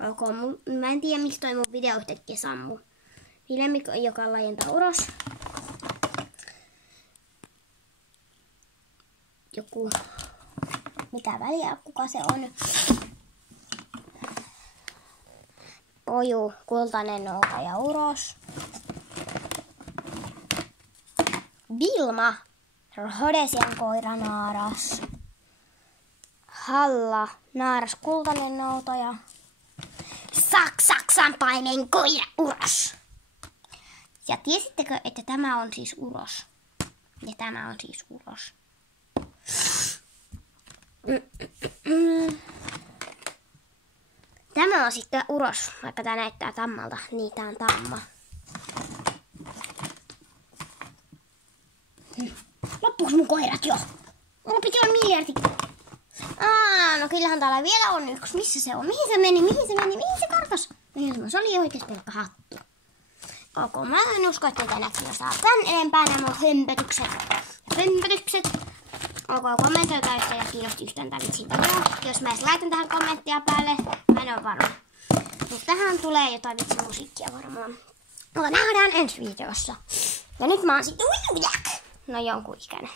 Ok, mä en tiedä miksi toi mun video yhtäkkiä sammu. Vilemi, joka laajentaa ulos. Joku... Mitä väliä, kuka se on? Poju, kultainen noutaja uros. Vilma, Hodesian koira naaras. Halla, naaras kultainen noutaja. Saksan paineen koira uros. Ja tiesittekö, että tämä on siis uros? Ja tämä on siis uros. Tämä on sitten uros, vaikka tää näyttää tammalta. Niin, tää on tamma. Loppuuko mun koirat jo? Mulla piti olla miljardi. No kyllähän täällä vielä on yksi. Missä se on? Mihin se meni? Mihin se karkas? Se oli oikeesti pelkkä hattu. Ok, mä en usko, että tänäkin saa tän enempää nämä hömpötykset. Ok, kommentoikaa, jos teitä kiinnosti yhtään tää vitsin video. Jos mä edes laitan tähän kommenttia päälle, mä en oo varma. Mutta tähän tulee jotain vitsimusiikkia varmaan. Mutta nähdään ensi videossa. Ja nyt mä oon sitten no jonkun ikäinen.